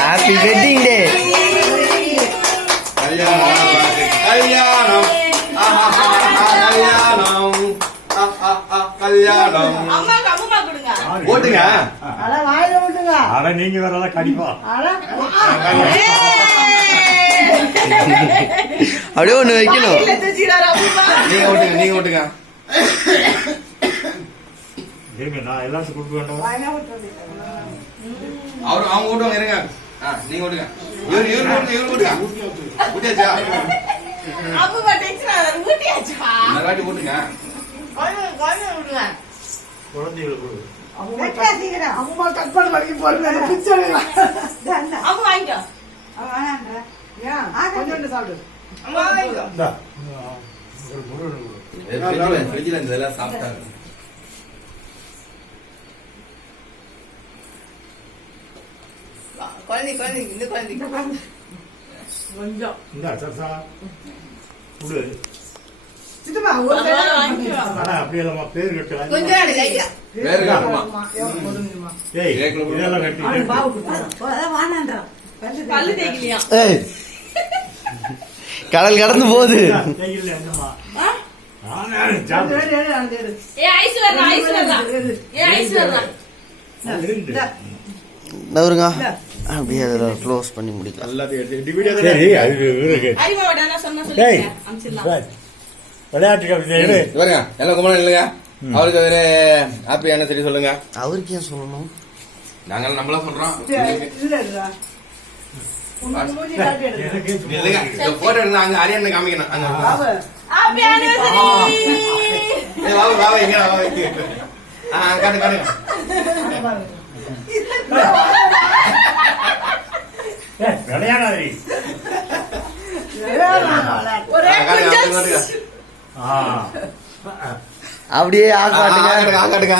Happy wedding day. கல்யாணம் கல்யாணம் ஓட்டுங்க. நீங்க வேற கடிப்பா அப்படியே ஒண்ணு வைக்கணும். நீங்க ஓட்டுங்க. நான் எல்லாத்துக்கும் கொடுக்க வேண்டாம். அவங்க ஓட்டுவாங்க. இருங்க, நீங்க ஓட்டுங்க. இவரு ஓட்டுங்க. ஊட்டியாச்சா? வாட்டி ஓட்டுங்க. குழந்தைகளுக்கு இதெல்லாம் சாப்பிட்டாங்க. அப்படியெல்லாம் பேர் கட்டலாம். கடல் கடந்து போகுது. அப்படியே க்ளோஸ் பண்ணி முடிக்கலாம். எல்லாம் கும்பலம் இல்லையா? அவருக்கு வேற ஹாப்பியான சரி சொல்லுங்க. அவருக்கு ஏன் சொல்லணும்? நாங்கள் நம்மளா சொல்றோம். போட்டோ எடுங்க. அங்க அரியன் காமிக்கணும். காட்டு காட்டுங்க. அப்படியே காட்டுங்க. காட்டுங்க.